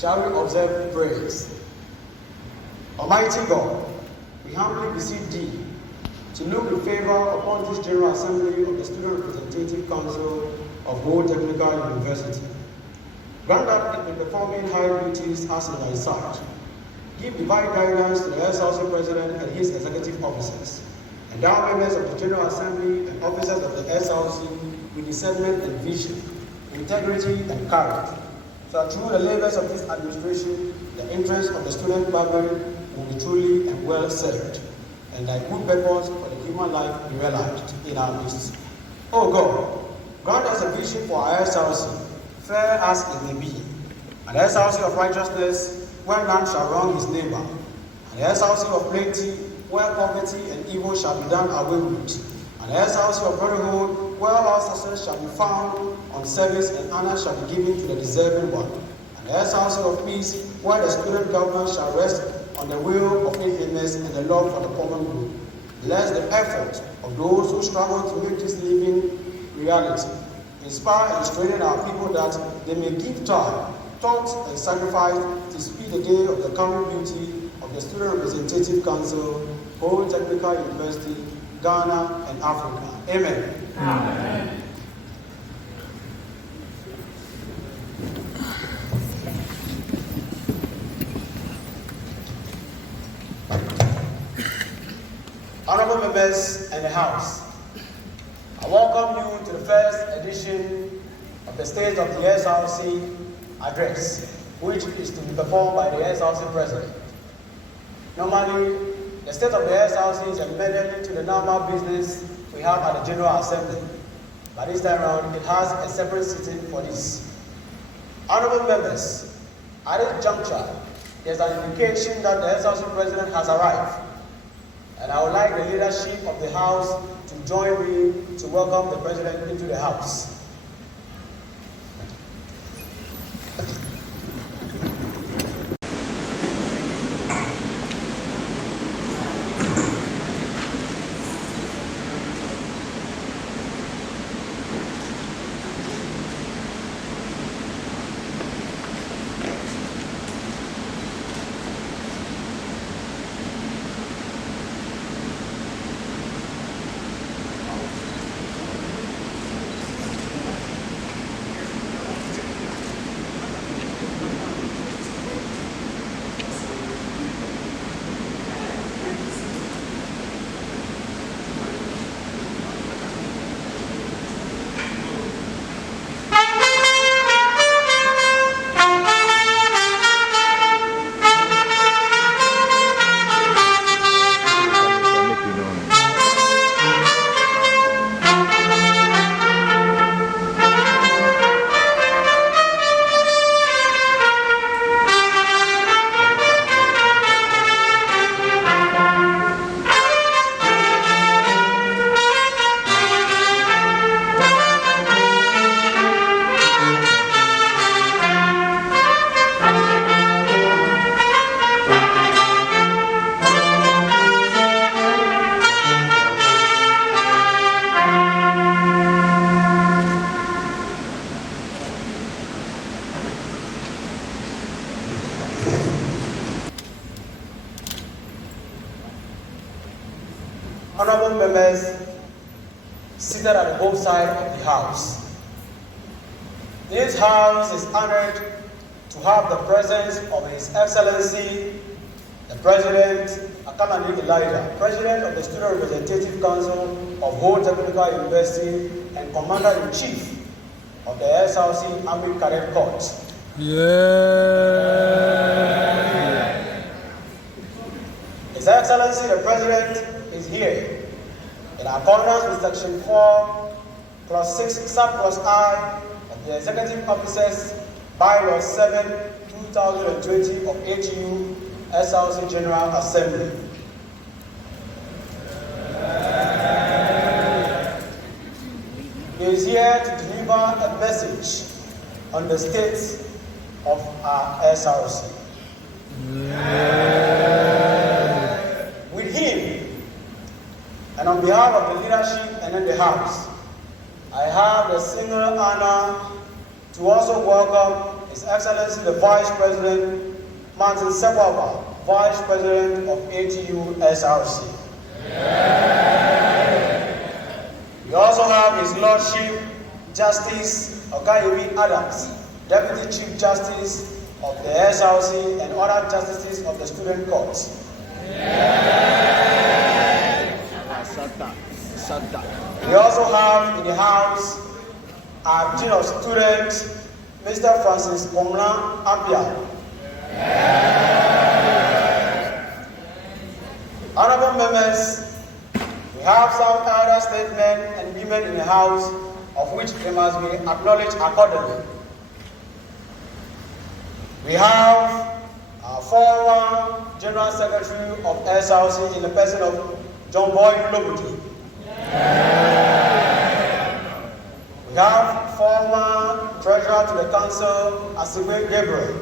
Shall we observe prayers? Almighty God, we humbly beseech Thee to look with favor upon this General Assembly of the Student Representative Council of Whole Technical University. Grant that in performing high duties as in Thy sight, give divine guidance to the SRC President and his executive officers, endow members of the General Assembly and officers of the SRC with discernment and vision, integrity and courage, so that through the labors of this administration, the interests of the student body will be truly and well served, and Thy good purpose for the human life be realized in our midst. O God, grant us a vision for our SRC, fair as it may be, an SRC of righteousness, where none shall wrong his neighbor, an SRC of plenty, where poverty and evil shall be done away with, an SRC of brotherhood, where all success shall be found on service and honor shall be given to the deserving one, and the SRC of peace, where the student government shall rest on the will of faithfulness and the love for the common good. Bless the efforts of those who struggle to make this living reality. Inspire and strengthen our people that they may give time, thought, and sacrifice to speed the day of the coming beauty of the Student Representative Council, Whole Technical University, Ghana, and Africa. Amen. Amen. Honorable members and the House, I welcome you to the first edition of the State of the SRC address, which is to be performed by the SRC President. Normally, the State of the SRC is embedded into the normal business we have at the General Assembly, but this time around it has a separate sitting for this. Honorable members, at this juncture, there's an indication that the SRC President has arrived, and I would like the leadership of the House to join me to welcome the President into the House. members seated at both sides of the house. This house is honored to have the presence of His Excellency, the President, Akanladi, President of the Student Representative Council of Whole Technical University and Commander-in-Chief of the SRC Army Cadet Corps. Yeah. His Excellency, the President, is here in accordance with Section 4, Clause 6, Subclause I of the Executive Officers Bylaw 7, 2020 of HTU SRC General Assembly. He is here to deliver a message on the state of our SRC. With him, and on behalf of the leadership and in the House, I have the singular honor to also welcome His Excellency the Vice President, Martin Sebaba, Vice President of HTU SRC. We also have His Lordship Justice Okayemi Adams, Deputy Chief Justice of the SRC and other justices of the student courts. We also have in the House our Dean of Students, Mr. Francis Pomla Ambia. Honorable members, we have some elder statesmen and women in the House, of which they must be acknowledged accordingly. We have our former General Secretary of SRC in the person of John Boy Lobuti. We have former Treasurer to the Council, Asibe Gabriel.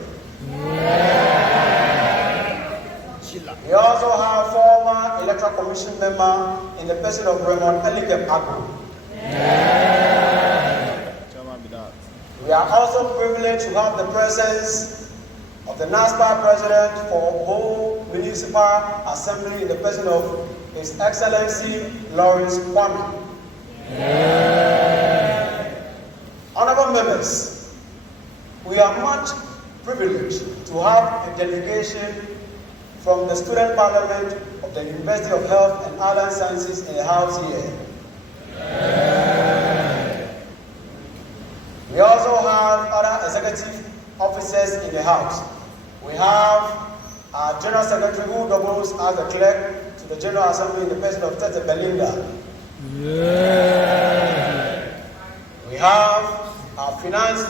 We also have former Electoral Commission member in the person of Raymond Elikem Agu. We are also privileged to have the presence of the NASPA President for whole Municipal Assembly in the person of His Excellency Lawrence Kwame. Honorable members, we are much privileged to have a delegation from the Student Parliament of the University of Health and Allied Sciences in the House here. We also have other executive officers in the House. We have our General Secretary who doubles as the clerk to the General Assembly in the person of Tete Belinda. We have our Finance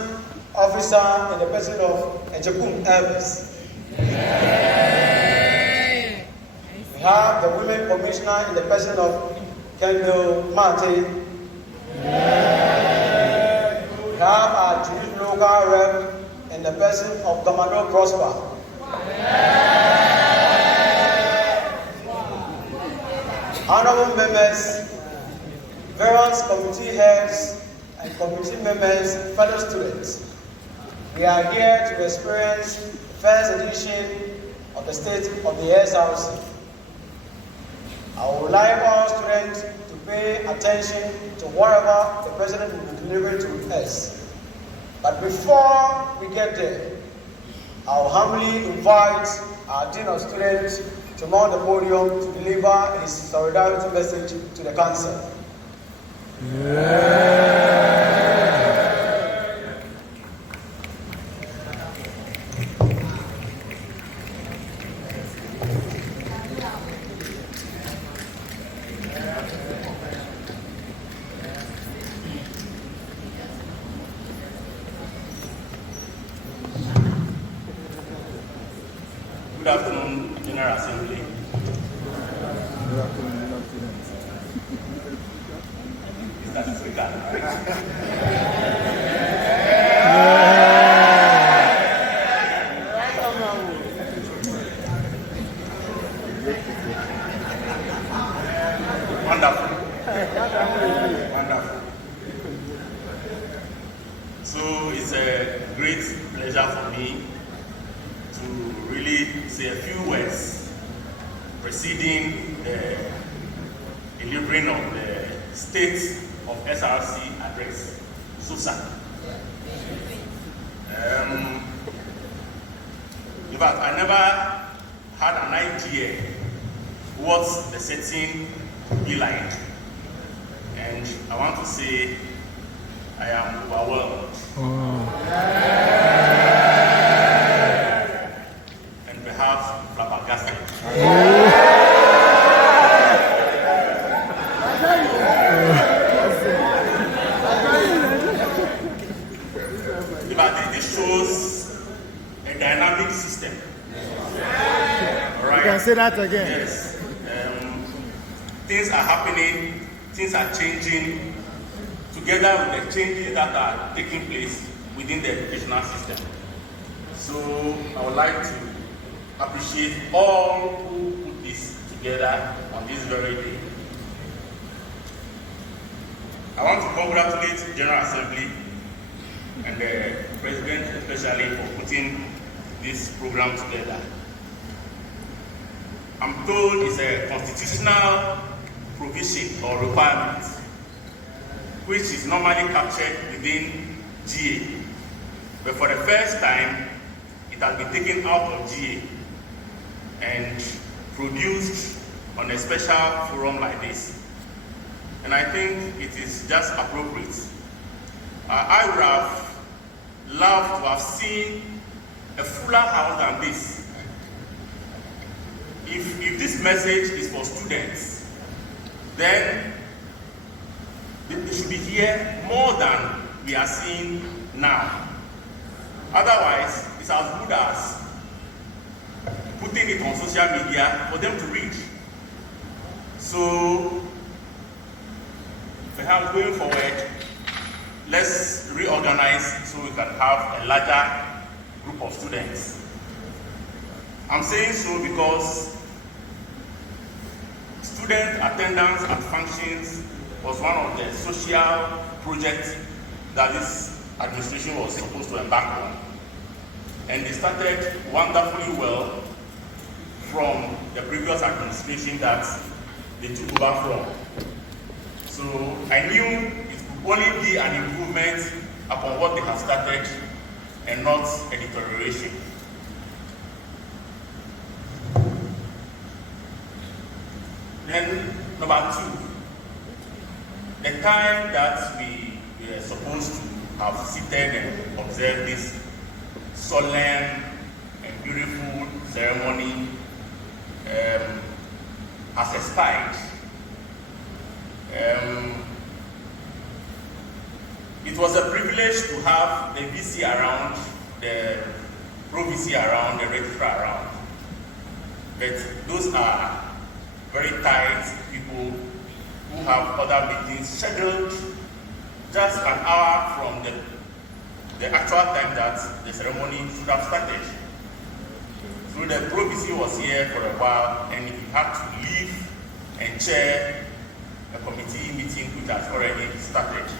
Officer in the person of Ejepum Elvis. We have the Women Commissioner in the person of Kendall Mate. We have our Jewish local rep in the person of Commodore Prosper. Honorable members, various committee heads and committee members, fellow students, we are here to experience the first edition of the State of the SRC. I would like all students to pay attention to whatever the President will be delivering to us. But before we get there, I'll humbly invite our Dean of Students to mount the podium to deliver his solidarity message to the Council. Good afternoon, General Assembly. Good afternoon, Mr. Speaker. Wonderful. Wonderful. So it's a great pleasure for me to really say a few words preceding the delivering of the State of SRC address, SOSA. In fact, I never had an idea what the setting would be like. And I want to say I am overwhelmed. And perhaps flabbergasted. But this shows a dynamic system. All right. You can say that again. Yes. Things are happening, things are changing, together with the changes that are taking place within the educational system. So I would like to appreciate all who put this together on this very day. I want to congratulate the General Assembly and the President especially for putting this program together. I'm told it's a constitutional provision or requirement which is normally captured within GA. But for the first time, it has been taken out of GA and produced on a special forum like this. And I think it is just appropriate. I would have loved to have seen a fuller house than this. If this message is for students, then they should be here more than we are seeing now. Otherwise, it's as good as putting it on social media for them to read. So, perhaps going forward, let's reorganize so we can have a larger group of students. I'm saying so because student attendance at functions was one of the social projects that this administration was supposed to embark on. And they started wonderfully well from the previous administration that they took over from. So I knew it would only be an improvement upon what they have started and not a deterioration. Then, number two, the time that we were supposed to have seated and observed this solemn and beautiful ceremony has expired. It was a privilege to have the VC around, the Pro-VC around, the registrar around. But those are very tight people who have other meetings scheduled just an hour from the actual time that the ceremony should have started. So the Pro-VC was here for a while and he had to leave and chair a committee meeting which has already started.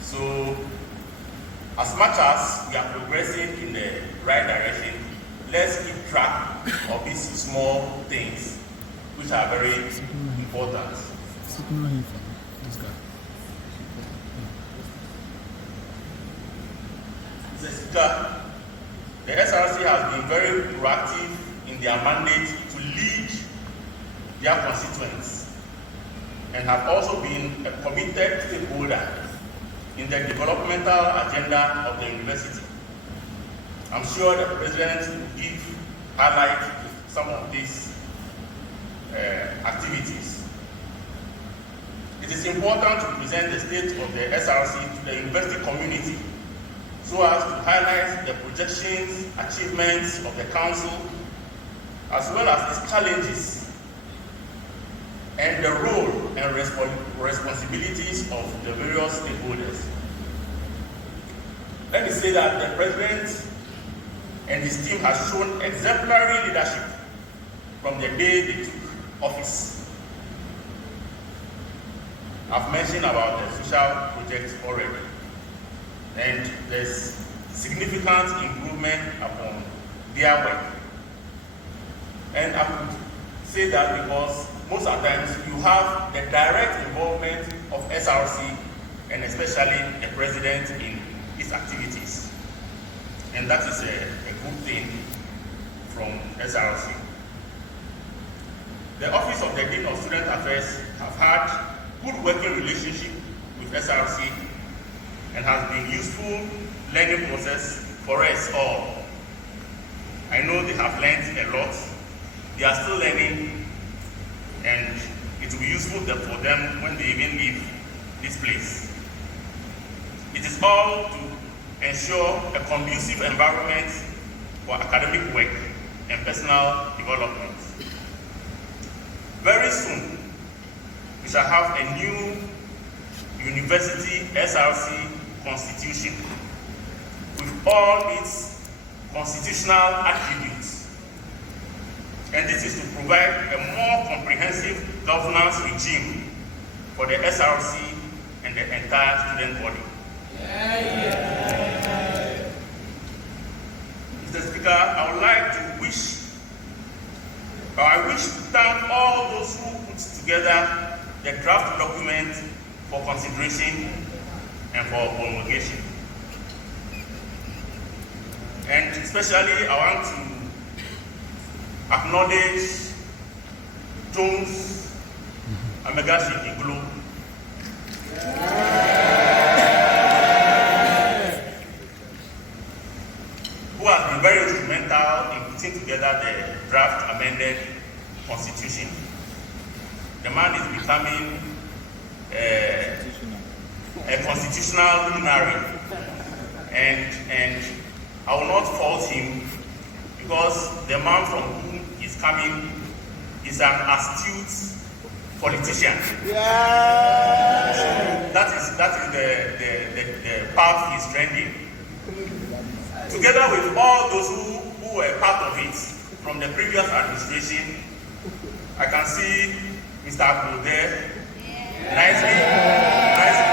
So as much as we are progressing in the right direction, let's keep track of these small things which are very important. The SRC has been very proactive in their mandate to lead their constituents and have also been a committed stakeholder in the developmental agenda of the university. I'm sure the President will give highlight to some of these activities. It is important to present the state of the SRC to the university community so as to highlight the projections, achievements of the council, as well as its challenges and the role and responsibilities of the various stakeholders. Let me say that the President and his team has shown exemplary leadership from the day they took office. I've mentioned about the social projects already, and there's significant improvement upon their work. And I would say that because most of the times you have the direct involvement of SRC and especially the president in its activities. And that is a good thing from SRC. The Office of the Dean of Student Affairs have had good working relationship with SRC and has been useful learning process for us all. I know they have learned a lot. They are still learning, and it will be useful for them when they even leave this place. It is all to ensure a conducive environment for academic work and personal development. Very soon, we shall have a new university SRC constitution with all its constitutional attributes. And this is to provide a more comprehensive governance regime for the SRC and the entire student body. Mr. Speaker, I wish to thank all those who put together the draft document for consideration and for promulgation. And especially, I want to acknowledge Jones Amegashi Iglo, who has been very instrumental in putting together the draft amended constitution. The man is becoming a constitutional luminary, and I will not fault him, because the man from whom he's coming is an astute politician. Yeah. That is the path he's trending. Together with all those who were part of it from the previous administration, I can see Mr. Akul there, nicely dressed,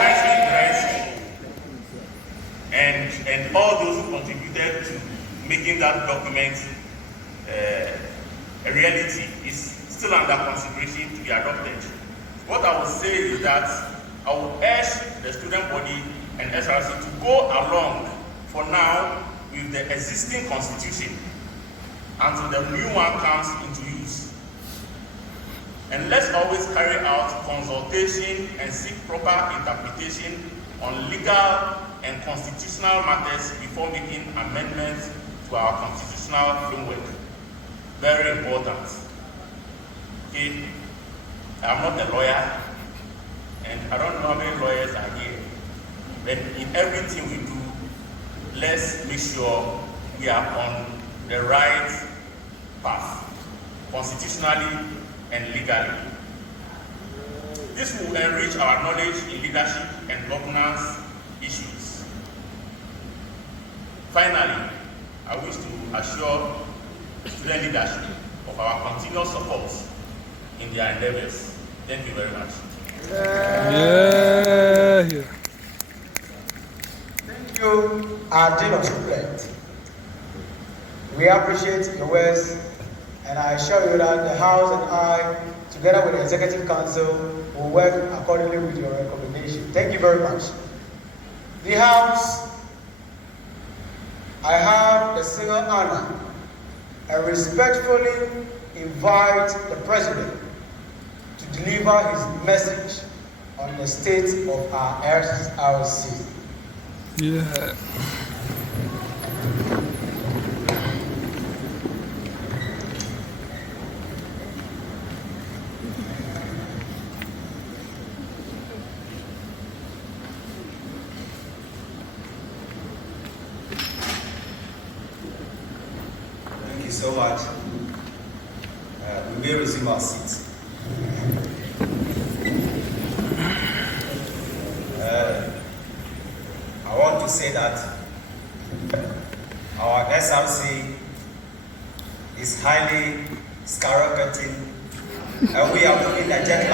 and all those who contributed to making that document a reality is still under consideration to be adopted. What I will say is that I will urge the student body and SRC to go along for now with the existing constitution until the new one comes into use. And let's always carry out consultation and seek proper interpretation on legal and constitutional matters before making amendments to our constitutional framework. Very important. Okay, I'm not a lawyer, and I don't know how many lawyers are here, but in everything we do, let's make sure we are on the right path, constitutionally and legally. This will enrich our knowledge in leadership and governance issues. Finally, I wish to assure student leadership of our continuous support in their endeavors. Thank you very much. Yeah. Thank you, our Dean of Student. We appreciate your words, and I assure you that the House and I, together with the Executive Council, will work accordingly with your recommendation. Thank you very much. The House, I have the single honor and respectfully invite the President to deliver his message on the state of our SRC. Yeah. Thank you so much. We may resume our seats. I want to say that our SRC is highly skyrocketing, and we are moving at jet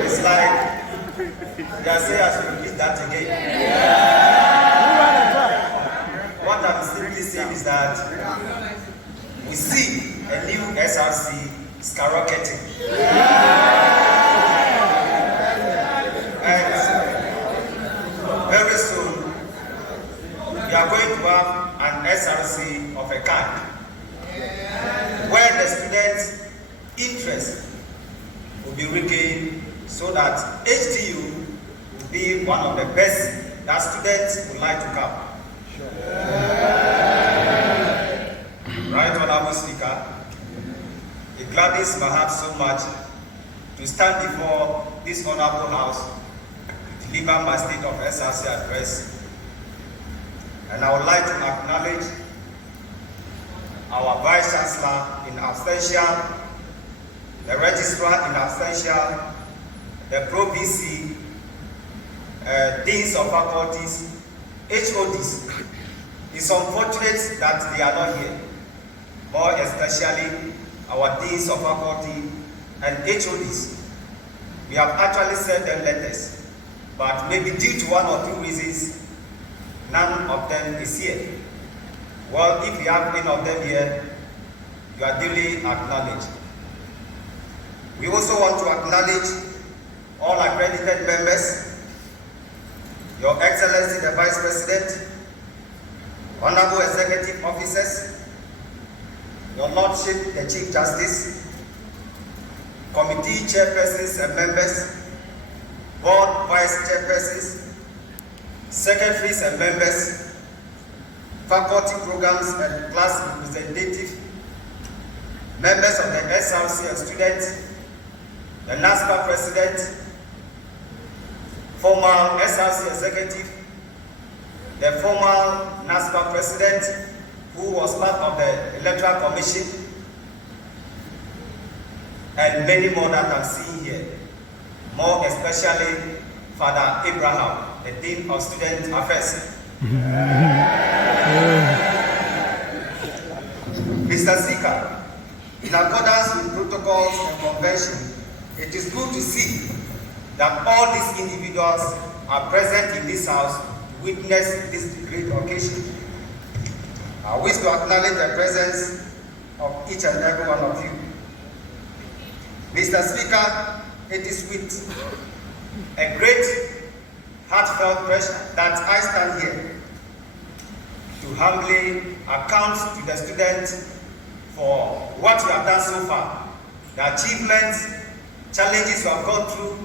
It's like they are saying as we release that again. What I'm simply saying is that we see a new SRC skyrocketing. And very soon, we are going to have an SRC of a kind, where the students' interest will be regained so that HTU will be one of the best that students would like to come. Right, Honorable Speaker, it gladdens my heart so much to stand before this honorable house to deliver my state of SRC address. And I would like to acknowledge our Vice Chancellor in absentia, the Registrar in absentia, the Pro-VC, Deans of Faculties, HODs. It's unfortunate that they are not here, more especially our Deans of Faculty and HODs. We have actually sent them letters, but maybe due to one or two reasons, none of them is here. Well, if you have any of them here, you are duly acknowledged. We also want to acknowledge all accredited members, Your Excellency the Vice President, Honorable Executive Officers, Your Lordship the Chief Justice, Committee Chairpersons and Members, Board Vice Chairpersons, Secretaries and Members, Faculty Programs and Class Representatives, members of the SRC and students, the NASPA President, former SRC Executive, the former NASPA President, who was part of the Electoral Commission, and many more that I'm seeing here, more especially Father Abraham, the Dean of Student Affairs. Mr. Speaker, in accordance with protocols and convention, it is good to see that all these individuals are present in this house to witness this great occasion. I wish to acknowledge the presence of each and every one of you. Mr. Speaker, it is with a great heartfelt pressure that I stand here to humbly account to the students for what you have done so far, the achievements, challenges you have gone through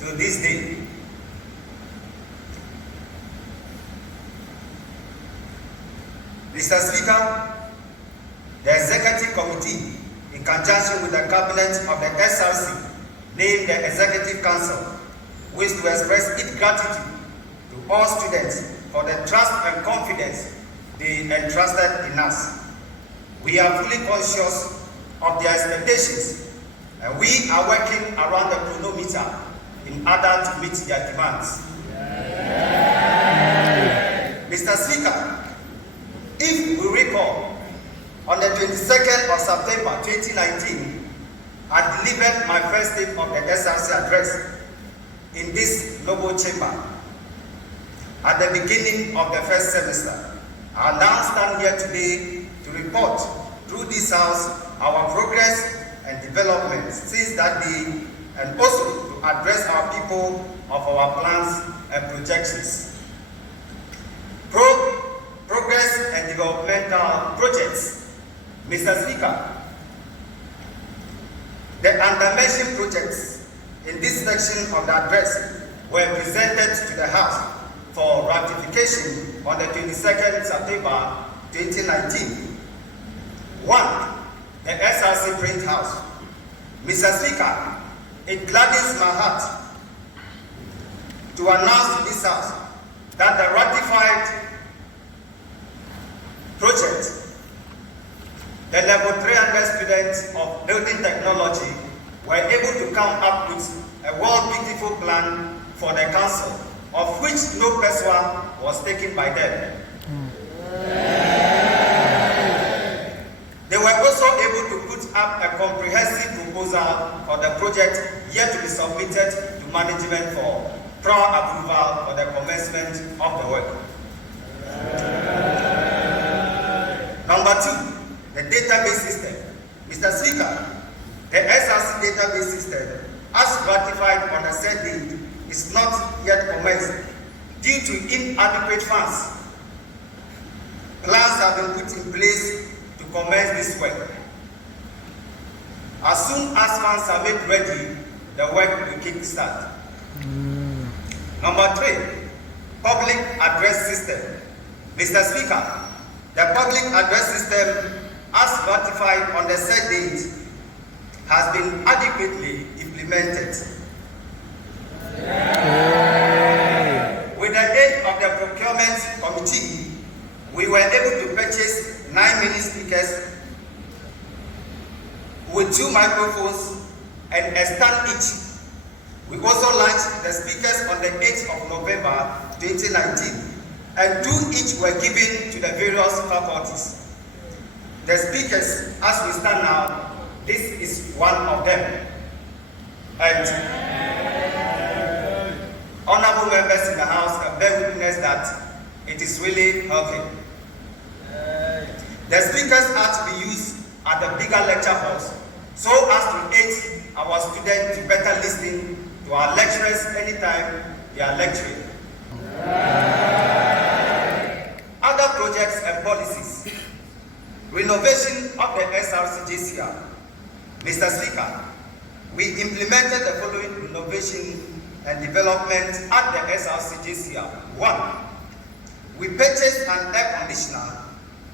to this day. Mr. Speaker, the Executive Committee, in conjunction with the Cabinet of the SRC, named the Executive Council, wish to express its gratitude to all students for the trust and confidence they entrusted in us. We are fully conscious of their expectations, and we are working around the chronometer in order to meet their demands. Mr. Speaker, if we recall, on the 22nd of September 2019, I delivered my first state of the SRC address in this noble chamber at the beginning of the first semester. I now stand here today to report through this house our progress and development since that day, and also to address our people of our plans and projections. Progress and developmental projects. Mr. Speaker, the undermentioned projects in this section of the address were presented to the House for ratification on the 22nd September 2019. 1. The SRC Print House. Mr. Speaker, it gladdens my heart to announce to this House that the ratified project, the level 300 students of building technology were able to come up with a well-beautiful plan for the council, of which no person was taken by them. They were also able to put up a comprehensive proposal for the project yet to be submitted to management for thorough approval for the commencement of the work. Number 2, the database system. Mr. Speaker, the SRC database system, as ratified on the said date, is not yet commenced due to inadequate funds. Plans have been put in place to commence this work. As soon as funds are made ready, the work will kick-start. Number 3, public address system. Mr. Speaker, the public address system, as ratified on the said date, has been adequately implemented. With the aid of the procurement committee, we were able to purchase 9 mini speakers with 2 microphones and a stand each. We also launched the speakers on the 8th of November 2019, and 2 each were given to the various faculties. The speakers, as we stand now, this is one of them. And honorable members in the House can bear witness that it is really helping. The speakers are to be used at the bigger lecture halls so as to aid our students to better listen to our lecturers anytime they are lecturing. Other projects and policies. Renovation of the SRC GA. Mr. Speaker, we implemented the following renovation and development at the SRC GA. 1. We purchased an air conditioner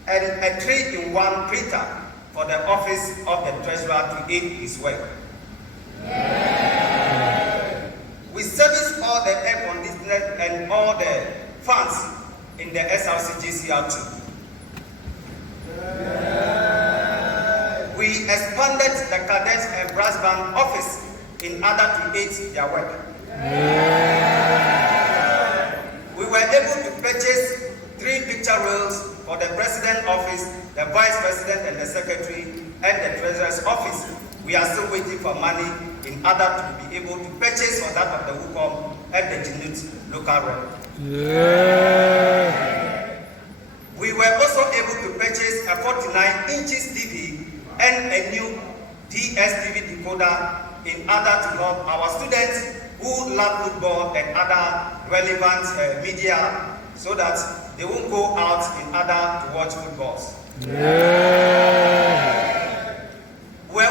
and a 3-in-1 printer for the office of the treasurer to aid his work. We serviced all the air conditioners and all the fans in the SRC GA too. We expanded the cadet and brass band office in order to aid their work. We were able to purchase 3 picture rails for the president's office, the vice president and the secretary, and the treasurer's office. We are still waiting for money in order to be able to purchase for that of the WUCOM and the Jinut local rep. We were also able to purchase a 49 inches TV and a new DSTV decoder in order to help our students who love football and other relevant media so that they won't go out in order to watch footballs. We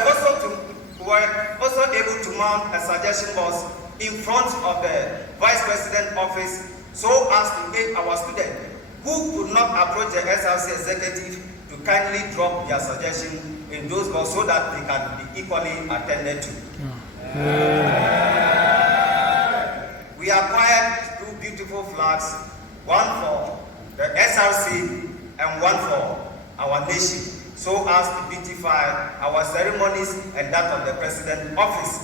were also able to mount a suggestion box in front of the Vice President's office so as to aid our students who could not approach the SRC executive to kindly drop their suggestion in those boxes so that they can be equally attended to. We acquired 2 beautiful flags, one for the SRC and one for our nation, so as to beautify our ceremonies and that of the President's office.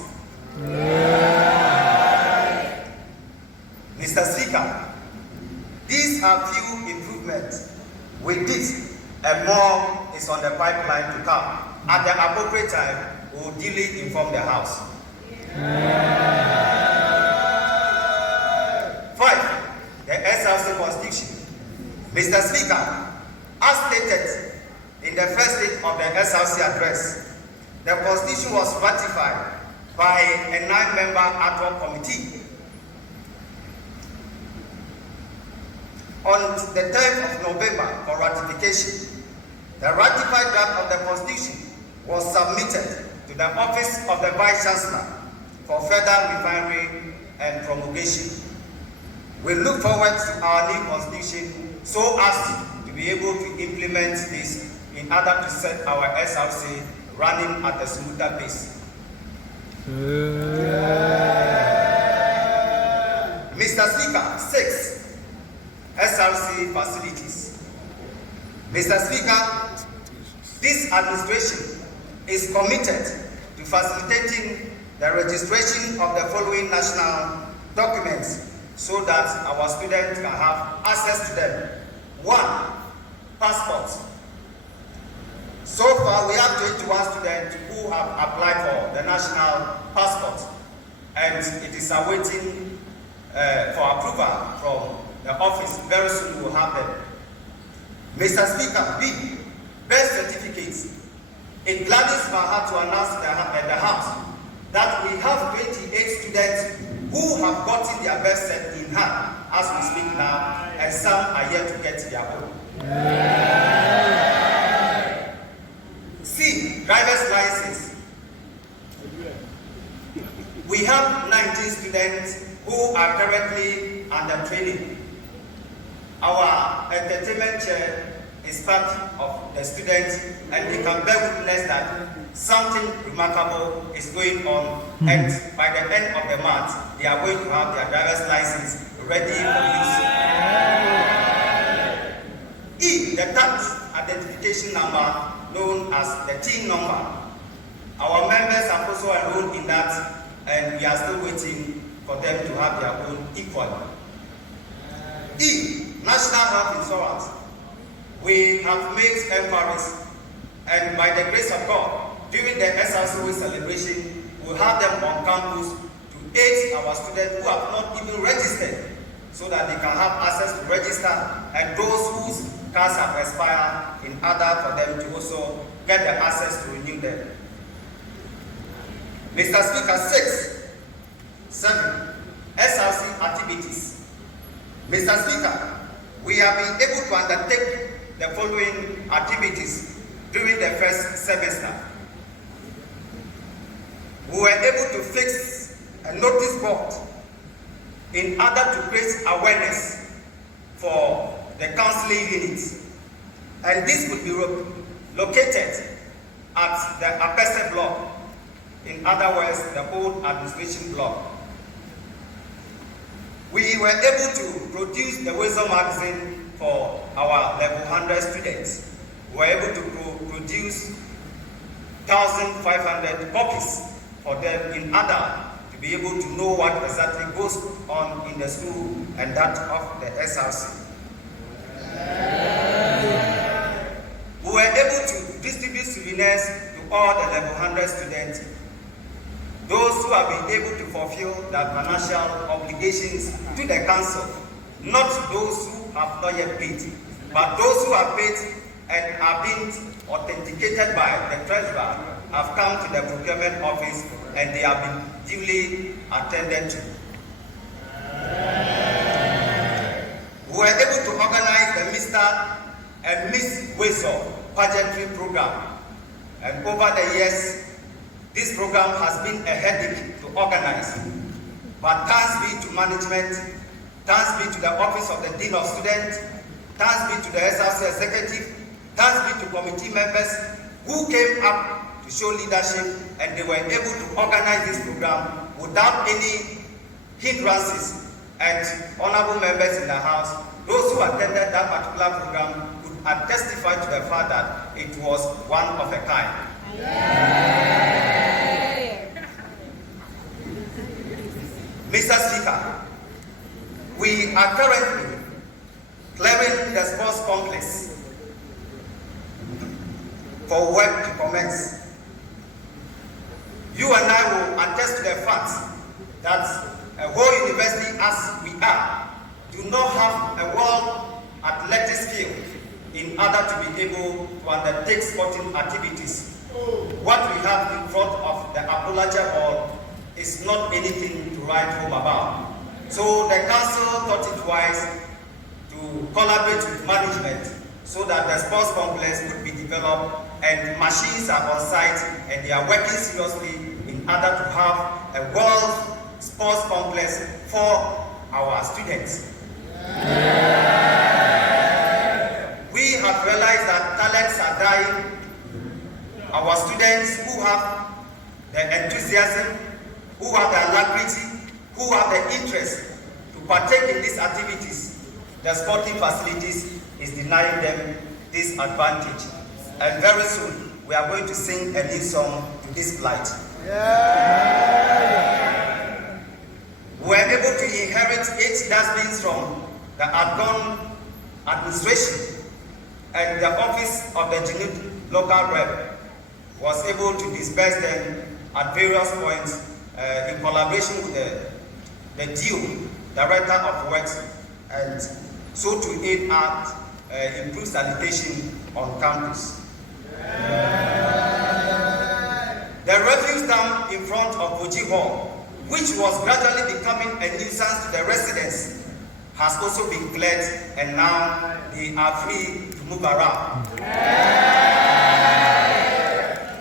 Mr. Speaker, these are few improvements. With this, and more is on the pipeline to come. At the appropriate time, we will duly inform the House. 5. The SRC Constitution. Mr. Speaker, as stated in the first stage of the SRC address, the Constitution was ratified by a 9-member ad hoc committee on the 10th of November for ratification. The ratified draft of the Constitution was submitted to the Office of the Vice Chancellor for further refinement and promulgation. We look forward to our new Constitution so as to be able to implement this in order to set our SRC running at a smoother pace. Mr. Speaker, 6. SRC facilities. Mr. Speaker, this administration is committed to facilitating the registration of the following national documents so that our students can have access to them. 1. Passports. So far, we have 21 students who have applied for the national passport, and it is awaiting for approval from the office. Very soon we will have them. Mr. Speaker, B, birth certificates. It gladdens my heart to announce at the House that we have 28 students who have gotten their birth cert in hand as we speak now, and some are yet to get their own. C, driver's license. We have 19 students who are currently under training. Our entertainment chair is part of the students, and they can bear witness that something remarkable is going on, and by the end of the month, they are going to have their driver's license ready for use. E, the tax identification number known as the TIN number. Our members are also enrolled in that, and we are still waiting for them to have their own equal. E, National Health Insurance. We have made enquiries, and by the grace of God, during the SRC celebration, we'll have them on campus to aid our students who have not even registered, so that they can have access to register, and those whose cards have expired, in order for them to also get the access to renew them. Mr. Speaker, 7, SRC activities. Mr. Speaker, we have been able to undertake the following activities during the first semester. We were able to fix a notice board in order to create awareness for the counseling units, and this would be located at the Afeti block, in other words, the old administration block. We were able to produce the Wisdom magazine for our level 100 students. We were able to produce 1,500 copies for them in order to be able to know what exactly goes on in the school and that of the SRC. We were able to distribute souvenirs to all the level 100 students, those who have been able to fulfill their financial obligations to the council, not those who have not yet paid, but those who have paid and are being authenticated by the treasurer have come to the procurement office and they have been duly attended to. We were able to organize the Mr. and Miss Weso pageantry program, and over the years, this program has been a headache to organize. But thanks be to management, thanks be to the office of the Dean of Students, thanks be to the SRC executive, thanks be to committee members who came up to show leadership, and they were able to organize this program without any hindrances. And honorable members in the House, those who attended that particular program could testify to the fact that it was one of a kind. Mr. Speaker, we are currently clearing the sports complex for work to commence. You and I will attest to the fact that a whole university as we are do not have a world athletics field in order to be able to undertake sporting activities. What we have in front of the Akalandi Hall is not anything to write home about. So the council thought it wise to collaborate with management so that the sports complex could be developed, and machines are on site and they are working seriously in order to have a world sports complex for our students. We have realized that talents are dying. Our students who have the enthusiasm, who have the alacrity, who have the interest to partake in these activities, the sporting facilities is denying them this advantage. And very soon, we are going to sing a new song to this plight. We were able to inherit 8 dustbins from the outgone administration, and the office of the Genute local rep was able to disperse them at various points in collaboration with the DU, Director of Works, and so to aid at improved sanitation on campus. The refuse dump in front of Oji Hall, which was gradually becoming a nuisance to the residents, has also been cleared, and now they are free to move around.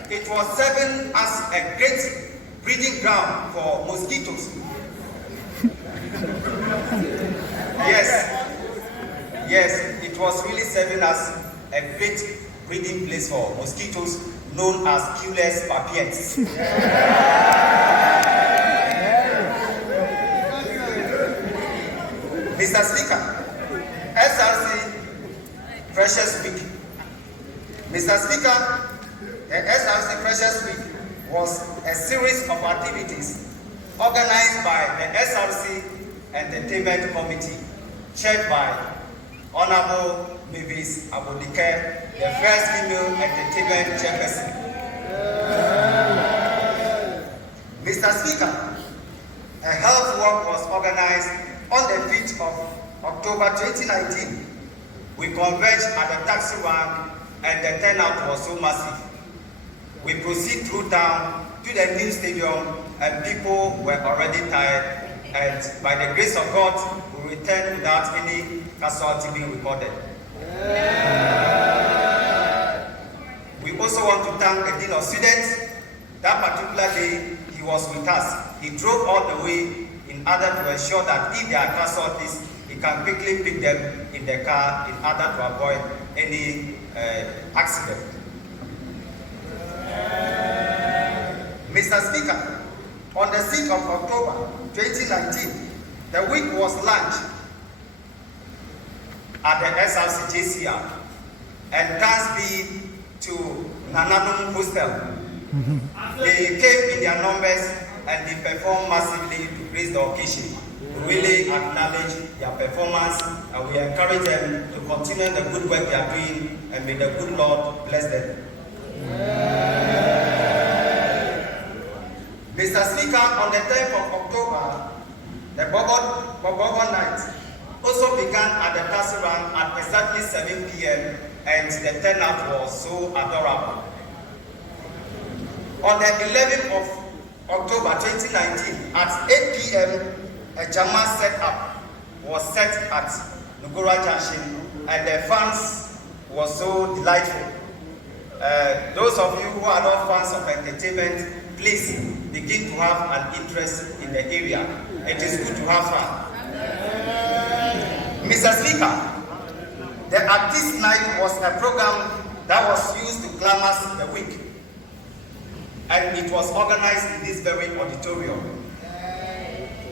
It was serving as a great breeding ground for mosquitoes. Yes, it was really serving as a great breeding place for mosquitoes known as populace papiens. Mr. Speaker, SRC Freshers Week. Mr. Speaker, the SRC Freshers Week was a series of activities organized by the SRC Entertainment Committee, chaired by Honorable Mavis Abodike, the first female entertainment chairperson. Mr. Speaker, a health walk was organized on the 5th of October 2019. We converged at the taxi rank and the turnout was so massive. We proceed through town to the new stadium and people were already tired, and by the grace of God, we returned without any casualty being recorded. We also want to thank the Dean of Students. That particular day, he was with us. He drove all the way in order to ensure that if there are casualties, he can quickly pick them in the car in order to avoid any accident. Mr. Speaker, on the 6th of October 2019, the week was launched at the SRC GA, and thanks be to Nananum Hostel. They came in their numbers and they performed massively to grace the occasion. We really acknowledge their performance and we encourage them to continue the good work they are doing, and may the good Lord bless them. Mr. Speaker, on the 10th of October, the Bobo night also began at the Tasiran at exactly 7 p.m. and the turnout was so adorable. On the 11th of October 2019, at 8 p.m., a Jama set-up was set at Nugura Junction, and the fans were so delightful. Those of you who are not fans of entertainment, please begin to have an interest in the area. It is good to have fun. Mr. Speaker, the Artist Night was a program that was used to glamour the week, and it was organized in this very auditorium.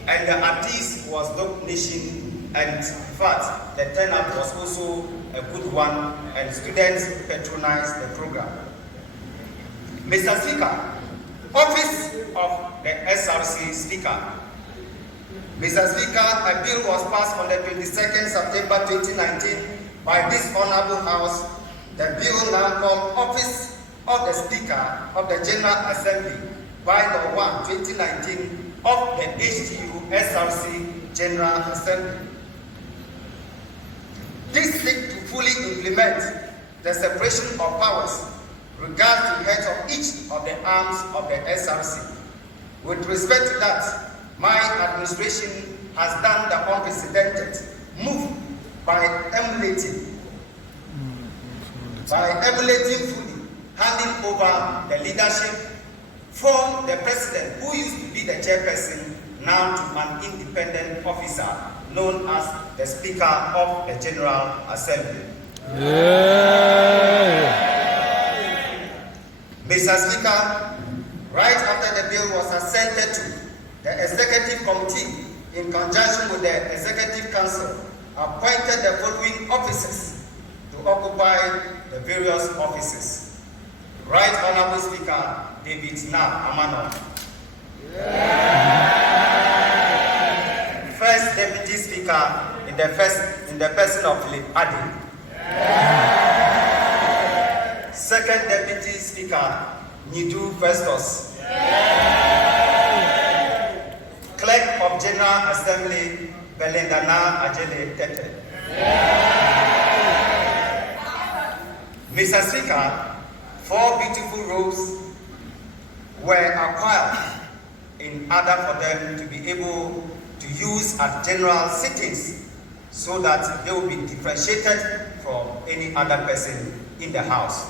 And the artist was Dope Nation, and in fact, the turnout was also a good one, and students patronized the program. Mr. Speaker, Office of the SRC Speaker. Mr. Speaker, a bill was passed on the 22nd September 2019 by this Honorable House. The bill now called Office of the Speaker of the General Assembly by Law 1, 2019 of the HTU SRC General Assembly. This seeks to fully implement the separation of powers regard to heads of each of the arms of the SRC. With respect to that, my administration has done the unprecedented move by emulating fully, handing over the leadership from the president, who used to be the chairperson, now to an independent officer known as the Speaker of the General Assembly. Yeah. Mr. Speaker, right after the bill was assented to, the Executive Committee, in conjunction with the Executive Council, appointed the following officers to occupy the various offices. Right Honorable Speaker, David Nam Amano. First Deputy Speaker in the person of Philip Adi. Second Deputy Speaker, Nidu Festus. Clerk of General Assembly, Belendana Ajele Tete. Mr. Speaker, 4 beautiful robes were acquired in order for them to be able to use at general sittings so that they will be differentiated from any other person in the house.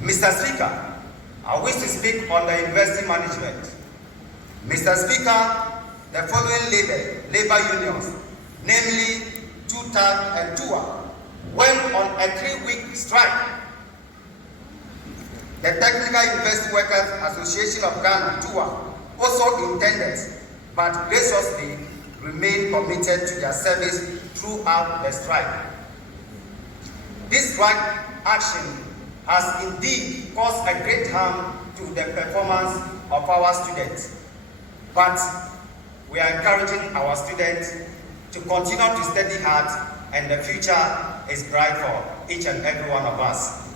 Mr. Speaker, I wish to speak on the university management. Mr. Speaker, the following labor unions, namely TUTAG and TUA, went on a 3-week strike. The Technical University Workers Association of Ghana, TUA, also intended, but graciously remained committed to their service throughout the strike. This strike action has indeed caused a great harm to the performance of our students, but we are encouraging our students to continue to study hard, and the future is bright for each and every one of us.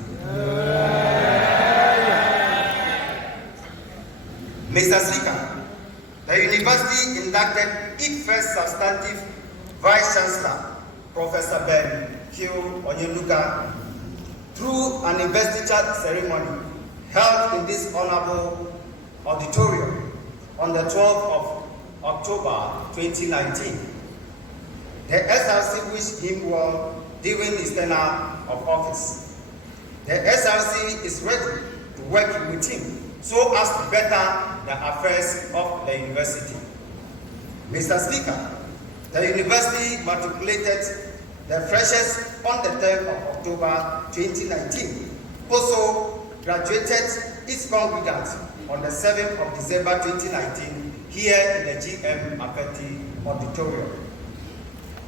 Mr. Speaker, the university inducted its first substantive Vice Chancellor, Professor Ben Q. Onyenuka, through an investiture ceremony held in this honorable auditorium on the 12th of October 2019. The SRC wished him well during his tenure of office. The SRC is ready to work with him so as to better the affairs of the university. Mr. Speaker, the university matriculated the freshers on the 10th of October 2019. Also graduated its congregants on the 7th of December 2019 here in the GM Afeti Auditorium.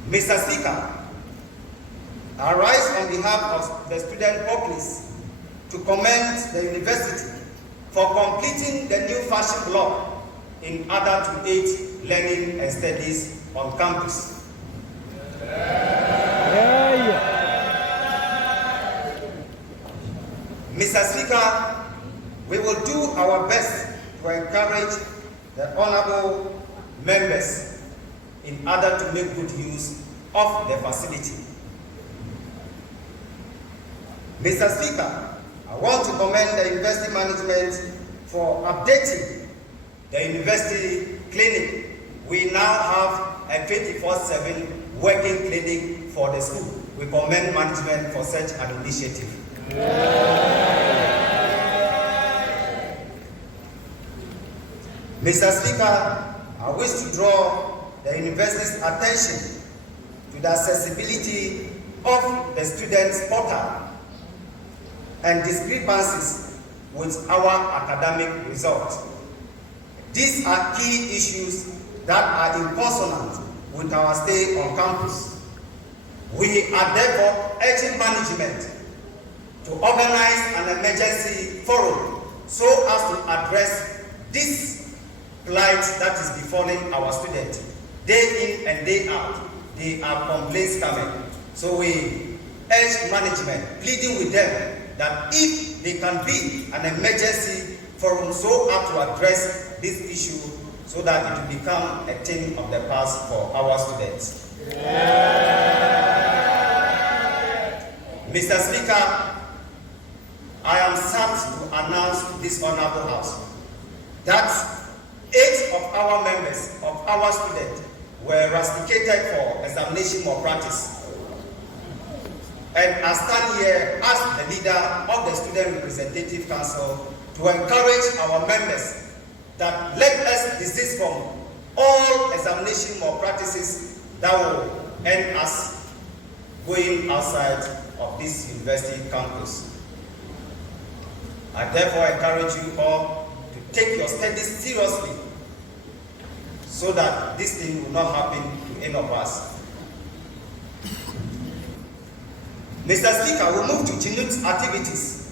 Mr. Speaker, I rise on behalf of the student populace to commend the university for completing the new fashion block in order to aid learning and studies on campus. Mr. Speaker, we will do our best to encourage the honorable members in order to make good use of the facility. Mr. Speaker, I want to commend the university management for updating the university clinic. We now have a 24/7 working clinic for the school. We commend management for such an initiative. Mr. Speaker, I wish to draw the university's attention to the accessibility of the students' portal and discrepancies with our academic results. These are key issues that are in consonance with our stay on campus. We are therefore urging management to organize an emergency forum so as to address this plight that is befalling our students. Day in and day out, there are complaints coming. So we urge management, pleading with them that if they can be an emergency forum so as to address this issue so that it will become a thing of the past for our students. Mr. Speaker, I am sad to announce to this honorable house that 8 of our members of our students were rusticated for examination malpractice. And I stand here as the leader of the Student Representative Council to encourage our members that let us desist from all examination malpractices that will end us going outside of this university campus. I therefore encourage you all to take your studies seriously so that this thing will not happen to any of us. Mr. Speaker, we move to JNUT activities.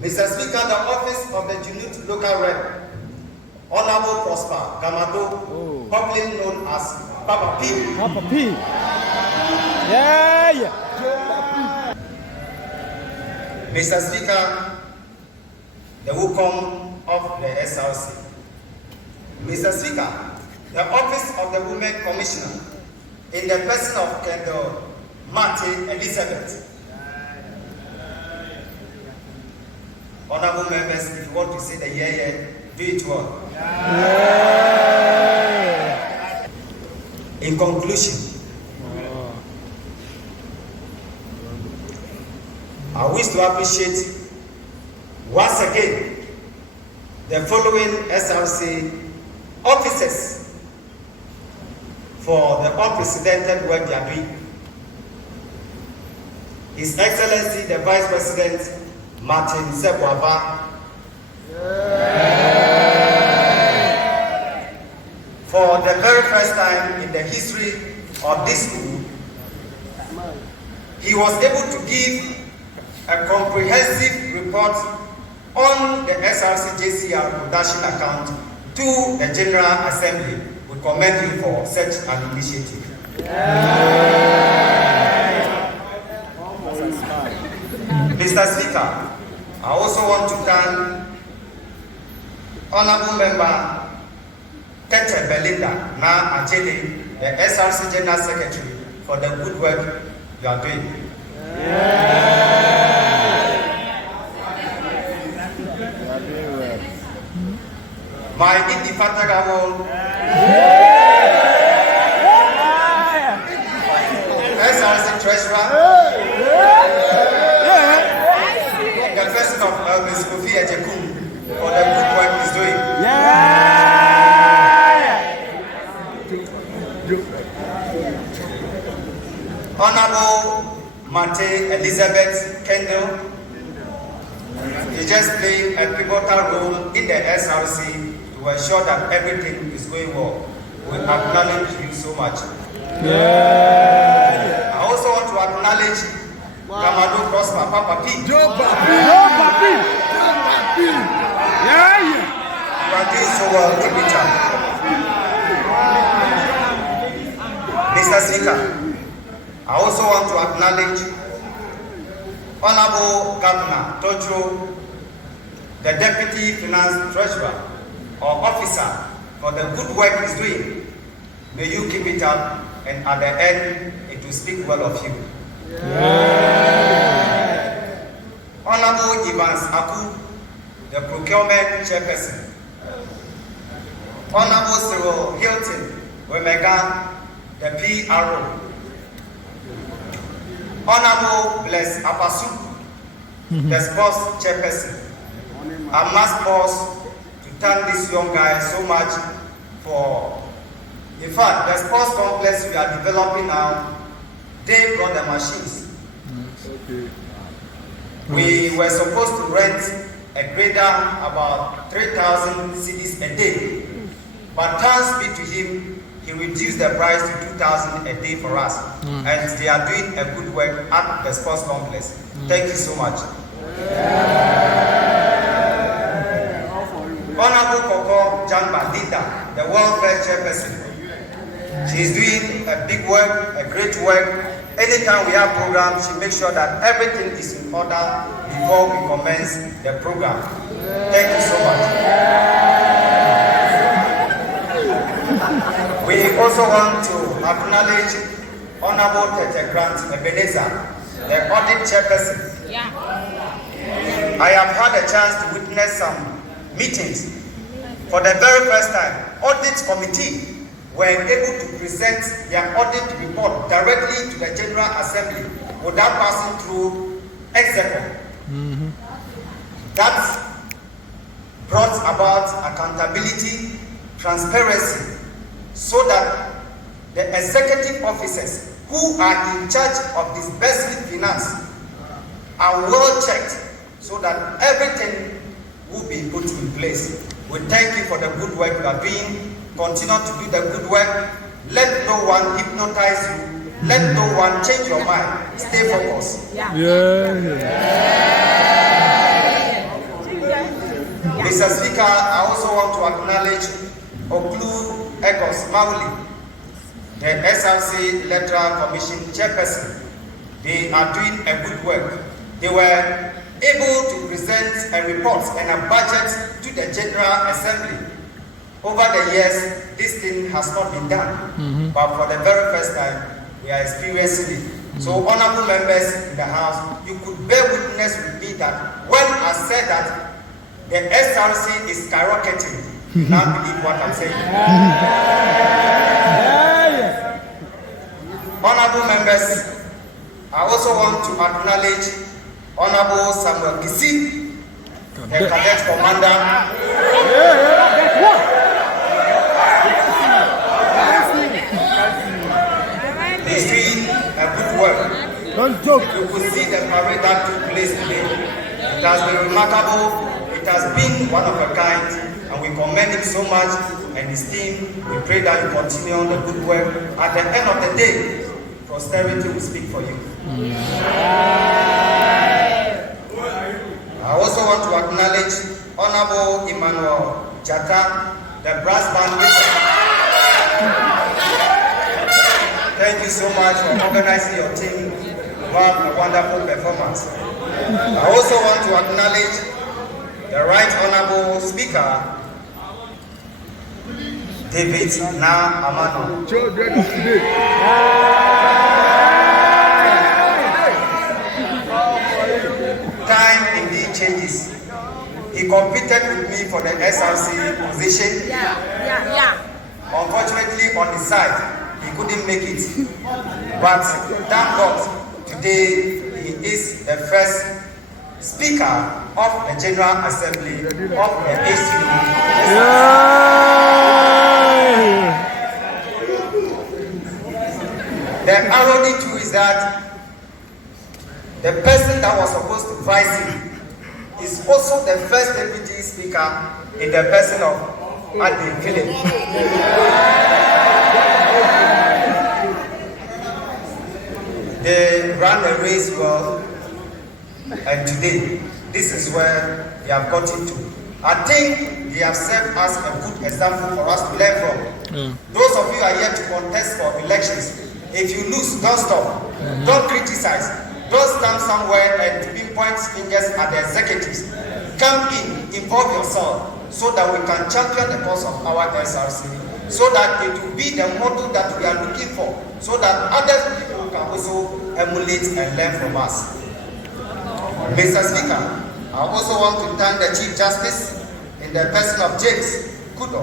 Mr. Speaker, the office of the JNUT local rep, Honorable Prosper Gamado, popularly known as Papa P. Papa P. Yeah. Mr. Speaker, the WUCOM of the SRC Mr. Speaker, the Office of the Women Commissioner, in the person of Kendall Martin Elizabeth. Honorable members, if you want to say the yeah, do it well. Yeah. In conclusion, I wish to appreciate once again the following SRC officers for the unprecedented work they are doing. His Excellency the Vice President Martin Sebwaba, for the very first time in the history of this school, he was able to give a comprehensive report on the SRC GCR production account to the General Assembly. We commend him for such an initiative. Mr. Speaker, I also want to thank Honorable Member Kete Belinda Na Ajele, the SRC General Secretary, for the good work you are doing. My indefatigable SRC Treasurer, the person of Ms. Kofi Ejekum, for the good work he's doing. Honorable Mate Elizabeth Kendall is just playing a pivotal role in the SRC to ensure that everything is going well. We acknowledge you so much. I also want to acknowledge Kamado Prosper, Papa P. You are doing so well, keep it up. Mr. Speaker, I also want to acknowledge Honorable Governor Tojo, the Deputy Finance Treasurer or Officer, for the good work he's doing. May you keep it up, and at the end, it will speak well of you. Honorable Evans Aku, the Procurement Chairperson. Honorable Cyril Hilton Wemega, the PRO. Honorable Bless Apasu, the Sports Chairperson. I must pause to thank this young guy so much for, in fact, the sports complex we are developing now, they brought the machines. We were supposed to rent a grader about 3,000 cedis a day, but thanks be to him, he reduced the price to 2,000 a day for us, and they are doing a good work at the sports complex. Thank you so much. Honorable Koko Jamba Linda, the welfare chairperson. She is doing a big work, a great work. Anytime we have programs, she makes sure that everything is in order before we commence the program. Thank you so much. We also want to acknowledge Honorable Tete Grant Ebenezer, the audit chairperson. I have had a chance to witness some meetings. For the very first time, audit committee were able to present their audit report directly to the General Assembly without passing through executive. That brought about accountability, transparency, so that the executive officers who are in charge of disbursement finance are well checked, so that everything will be put in place. We thank you for the good work you are doing. Continue to do the good work. Let no one hypnotize you. Let no one change your mind. Stay focused. Mr. Speaker, I also want to acknowledge Oklu Egos Mauli, the SRC Electoral Commission chairperson. They are doing a good work. They were able to present a report and a budget to the General Assembly Over the years, this thing has not been done, but for the very first time, we are experiencing it. So, honorable members in the House, you could bear witness with me that when I said that the SRC is skyrocketing, you now believe what I'm saying. Honorable members, I also want to acknowledge Honorable Samuel Gisi, the cadet commander. He's doing a good work. Don't joke. You could see the parade that took place today. It has been remarkable. It has been one of a kind, and we commend him so much and his team. We pray that you continue on the good work. At the end of the day, prosperity will speak for you. I also want to acknowledge Honorable Emmanuel Jata, the brass band leader. Thank you so much for organizing your team. What a wonderful performance. I also want to acknowledge the Right Honorable Speaker, David Na Amano. Children of today. Time indeed changes. He competed with me for the SRC position. Unfortunately, on his side, he couldn't make it. But thank God, today he is the first Speaker of the General Assembly of the HTU. The irony too is that the person that was supposed to vice him is also the first Deputy Speaker in the person of Adi Philip. They ran the race well, and today, this is where they have gotten to. I think they have served as a good example for us to learn from. Those of you are here to contest for elections. If you lose, don't stop. Don't criticize. Don't stand somewhere and pinpoint fingers at the executives. Come in, involve yourself, so that we can champion the cause of our SRC, so that it will be the model that we are looking for, so that other people can also emulate and learn from us. Mr. Speaker, I also want to thank the Chief Justice in the person of James Kudo,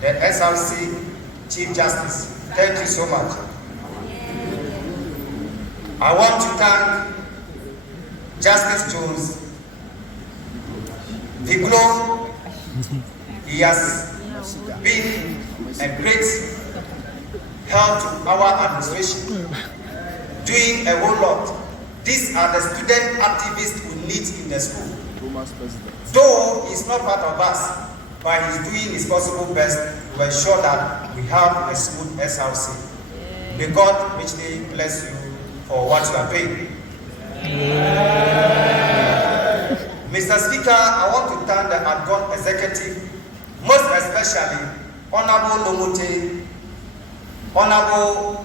the SRC Chief Justice. Thank you so much. I want to thank Justice Jones. Viglo, he has been a great help to our administration, doing a whole lot. These are the student activists we need in the school. Though he's not part of us, but he's doing his possible best to ensure that we have a smooth SRC. May God richly bless you for what you are doing. Mr. Speaker, I want to thank the ADGON executive, most especially Honorable Lomote, Honorable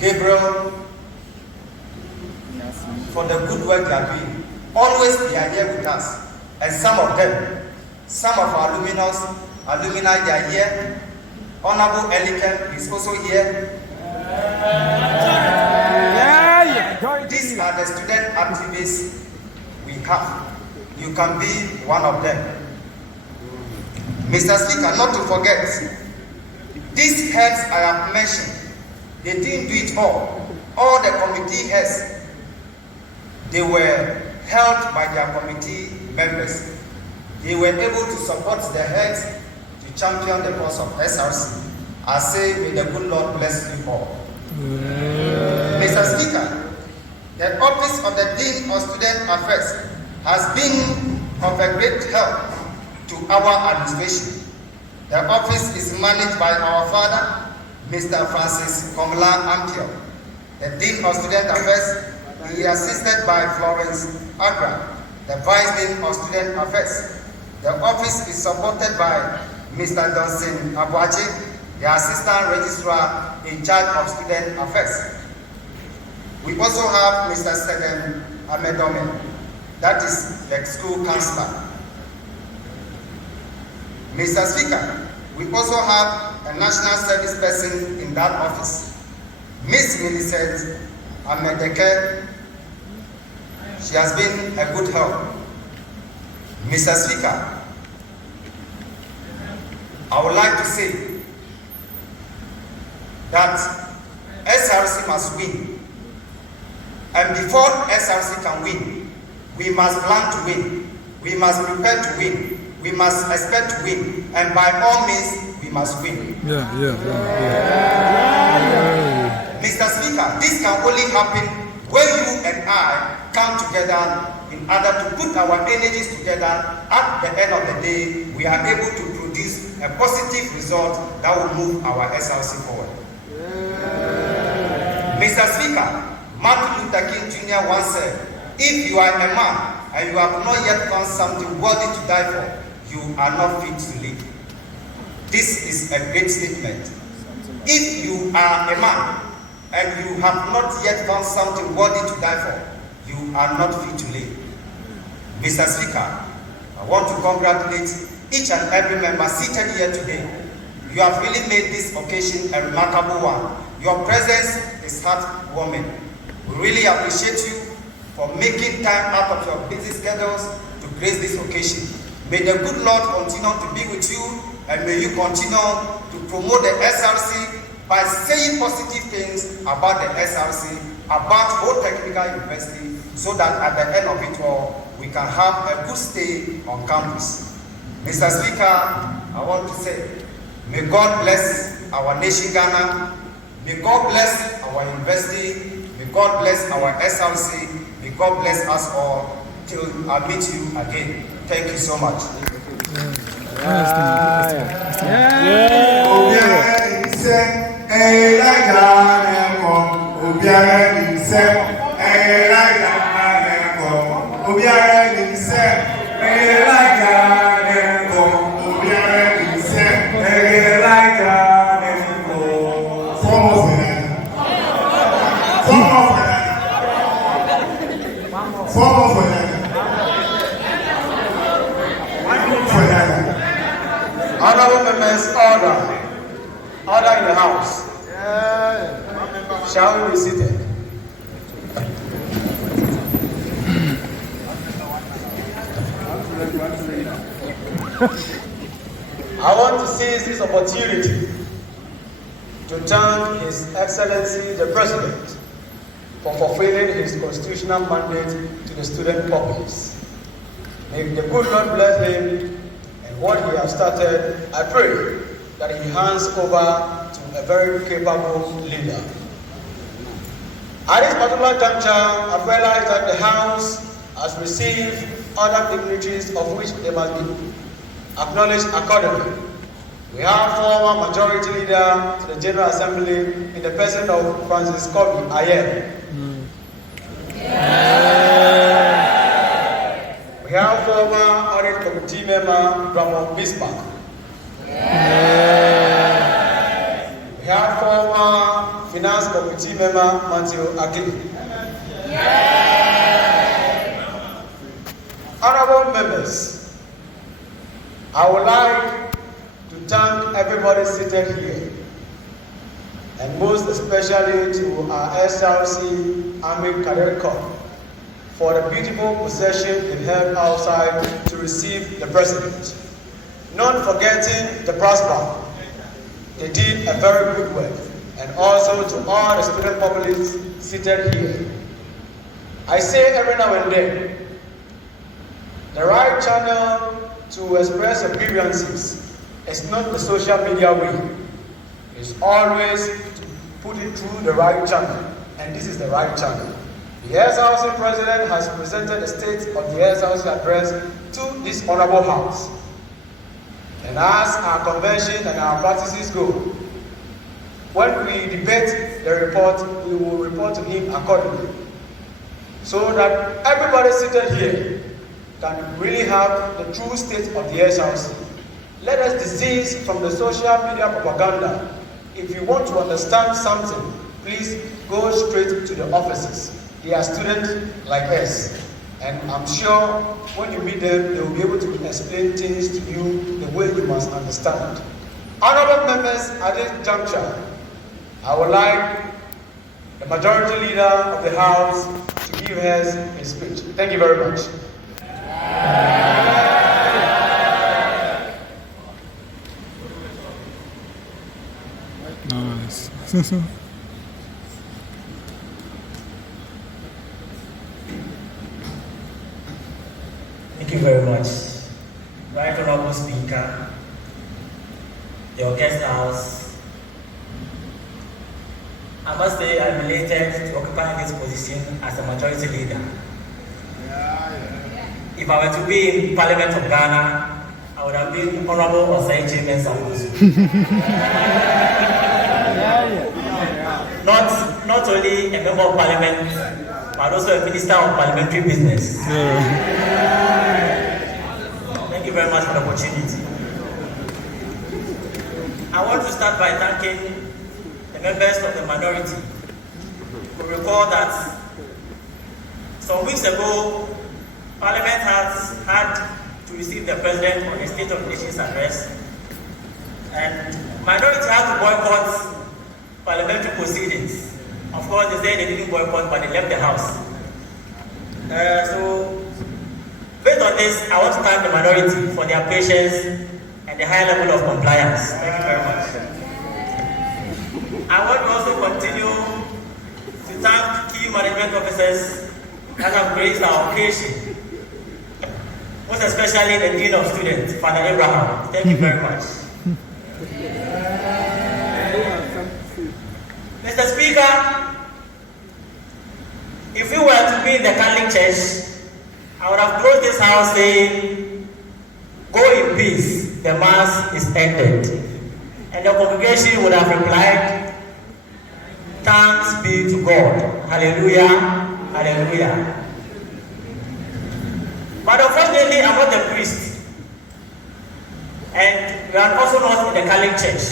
Gabriel, for the good work they are doing. Always they are here with us. And some of them, some of our alumni, they are here. Honorable Elikem is also here. These are the student activists we have. You can be one of them. Mr. Speaker, not to forget, these heads I have mentioned, they didn't do it all. All the committee heads, they were held by their committee members. They were able to support the heads to champion the cause of SRC. I say, may the good Lord bless you all. Mr. Speaker, the office of the Dean of Student Affairs has been of a great help to our administration. The office is managed by our father, Mr. Francis Komla Ampio. The Dean of Student Affairs is assisted by Florence Agra, the Vice Dean of Student Affairs. The office is supported by Mr. Donson Abuachi, the Assistant Registrar in charge of Student Affairs. We also have Mr. Seden Amedome, that is the school counselor. Mr. Speaker, we also have a national service person in that office, Miss Millicent Amedeke. She has been a good help. Mr. Speaker, I would like to say that SRC must win. And before SRC can win, we must plan to win. We must prepare to win. We must expect to win. And by all means, we must win. Mr. Speaker, this can only happen when you and I come together in order to put our energies together. At the end of the day, we are able to produce a positive result that will move our SRC forward. Mr. Speaker, Martin Luther King Jr. once said, if you are a man and you have not yet found something worthy to die for, you are not fit to live. This is a great statement. If you are a man and you have not yet found something worthy to die for, you are not fit to live. Mr. Speaker, I want to congratulate each and every member seated here today. You have really made this occasion a remarkable one. Your presence is heartwarming. We really appreciate you for making time out of your busy schedules to grace this occasion. May the good Lord continue to be with you, and may you continue to promote the SRC by saying positive things about the SRC, about whole technical university, so that at the end of it all, we can have a good stay on campus. Mr. Speaker, I want to say, may God bless our nation Ghana, may God bless our university, may God bless our SRC, may God bless us all till I meet you again. Thank you so much. Honorable members, order in the house. Shall we be seated? I want to seize this opportunity to thank His Excellency the President for fulfilling his constitutional mandate to the student populace. May the good Lord bless him and what he has started. I pray that he hands over to a very capable leader. At this particular juncture, I realize that the House has received other dignitaries of which they must be acknowledged accordingly. We have former majority leader to the General Assembly in the person of Francis Kobe Ayem. We have former audit committee member Ramon Bismarck. We have former finance committee member Matthew Akin. Honorable members, I would like to thank everybody seated here, and most especially to our SRC Army Cadet Corps for the beautiful procession they held outside to receive the President. Not forgetting the Prosper, they did a very good work, and also to all the student populace seated here. I say every now and then, the right channel to express your grievances is not the social media way. It's always to put it through the right channel, and this is the right channel. The SRC President has presented the state of the SRC address to this Honorable House. And as our convention and our practices go, when we debate the report, we will report to him accordingly, so that everybody seated here can really have the true state of the SRC. Let us desist from the social media propaganda. If you want to understand something, please go straight to the offices. They are students like us. And I'm sure when you meet them, they will be able to explain things to you the way you must understand. Honorable members, at this juncture, I would like the majority leader of the House to give us his speech. Thank you very much. Nice. Thank you very much. Right Honorable Speaker, your guest house, I must say I'm elated to occupy this position as a majority leader. If I were to be in Parliament of Ghana, I would have been Honorable Osei Chairman Samusu. Not only a member of Parliament, but also a Minister of Parliamentary Business. Thank you very much for the opportunity. I want to start by thanking the members of the minority who recall that some weeks ago, Parliament has had to receive the President on the State of the Nation's address, and minority had to boycott parliamentary proceedings. Of course, they said they didn't boycott, but they left the House. So, based on this, I want to thank the minority for their patience and the high level of compliance. Thank you very much. I want to also continue to thank key management officers that have graced our occasion, most especially the Dean of Students, Father Abraham. Thank you very much. Mr. Speaker, if we were to be in the Catholic Church, I would have closed this house saying, "Go in peace, the Mass is ended." And the congregation would have replied, "Thanks be to God. Hallelujah, hallelujah." But unfortunately, I'm not a priest. And we are also not in the Catholic Church.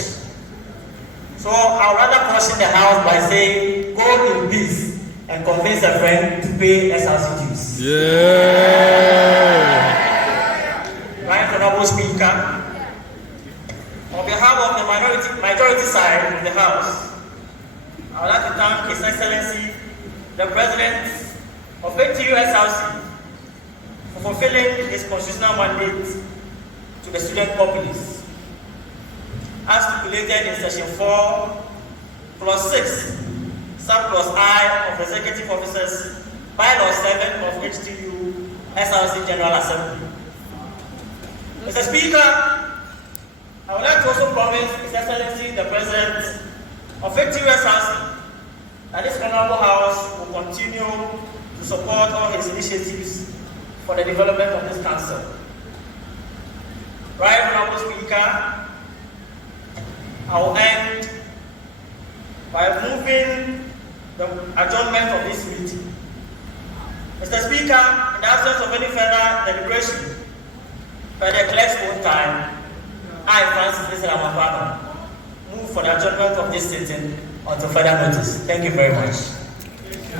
So I would rather caution the House by saying, "Go in peace and convince a friend to pay SRC dues." Yeah. Right, Honorable Speaker, on behalf of the majority side of the House, I would like to thank His Excellency, the President of HTU SRC, for fulfilling his constitutional mandate to the student populace, as stipulated in Section 4+6, Subclause I of Executive Officers, Bylaw 7 of HTU SRC General Assembly. Mr. Speaker, I would like to also promise His Excellency, the President of HTU SRC, that this Honorable House will continue to support all his initiatives for the development of this council. Right, Honorable Speaker, I will end by moving the adjournment of this meeting. Mr. Speaker, in the absence of any further deliberation, by the clerk's own time, I, Francis Lamapano, move for the adjournment of this sitting until further notice. Thank you very much.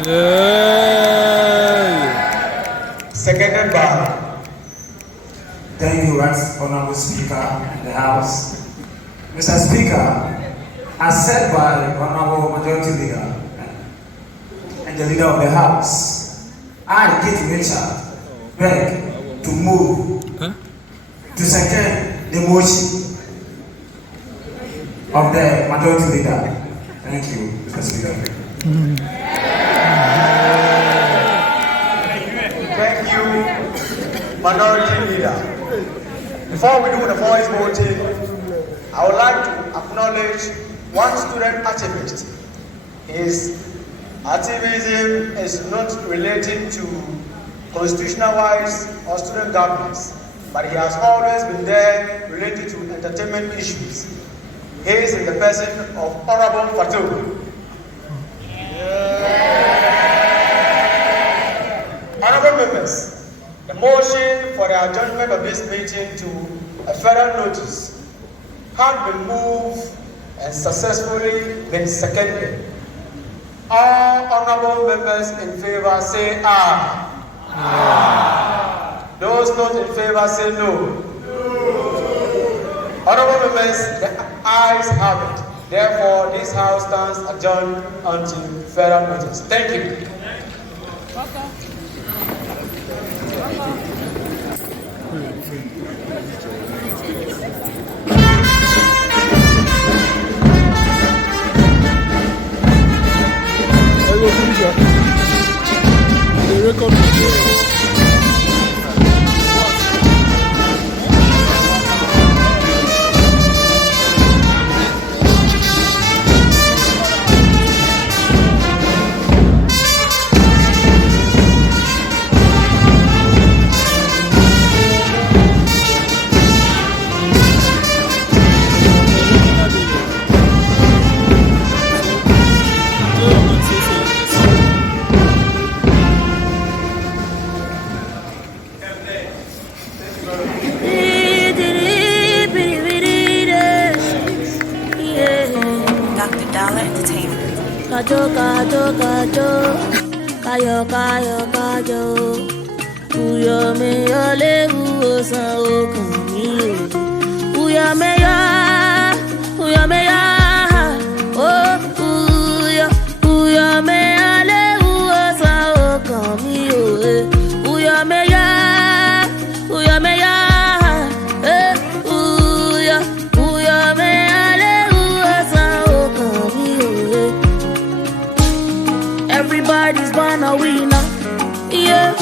Yeah. Seconded by. Thank you, Right Honorable Speaker in the House. Mr. Speaker, as said by Honorable Majority Leader and the Leader of the House, I, Kate Richard, beg to move to second the motion of the Majority Leader. Thank you, Mr. Speaker. Thank you, Minority Leader. Before we do the voice voting, I would like to acknowledge one student activist. His activism is not related to constitutional wise or student governance, but he has always been there related to entertainment issues. He is in the person of Honorable Fatou. Honorable members, the motion for the adjournment of this meeting to a further notice has been moved and successfully been seconded. All honorable members in favor say aye. Those not in favor say no. Honorable members, the ayes have it. Therefore, this House stands adjourned until further notice. Thank you. Kajo, kayo, kayo. Uyo me yo le uosa okami. Uyo me ya. Oh, uyo me ya le uosa okami. Uyo me ya. Uyo me ya le uosa okami. Everybody's born a winner, yeah.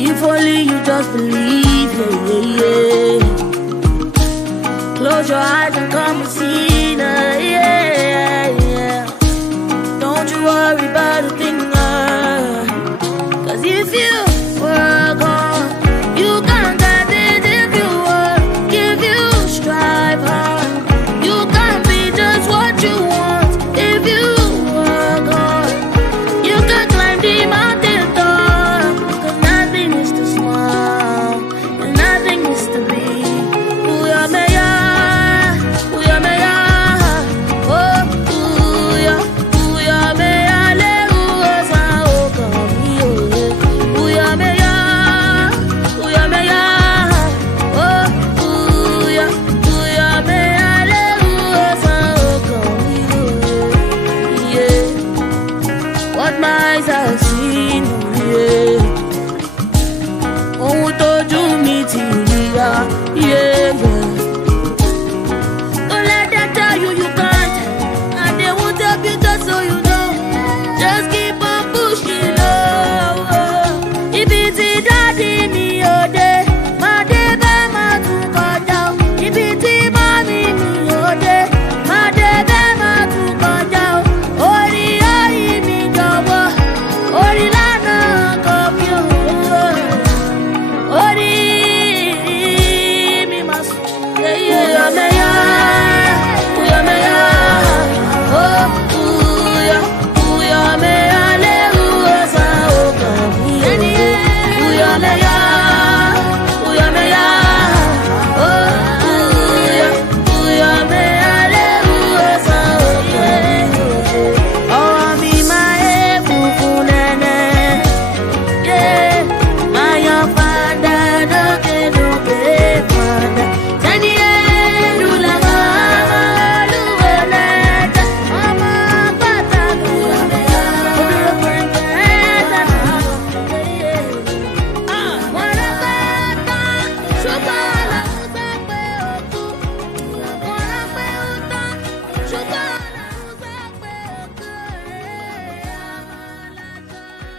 If only you just believe, yeah. Close your eyes and come and see, yeah.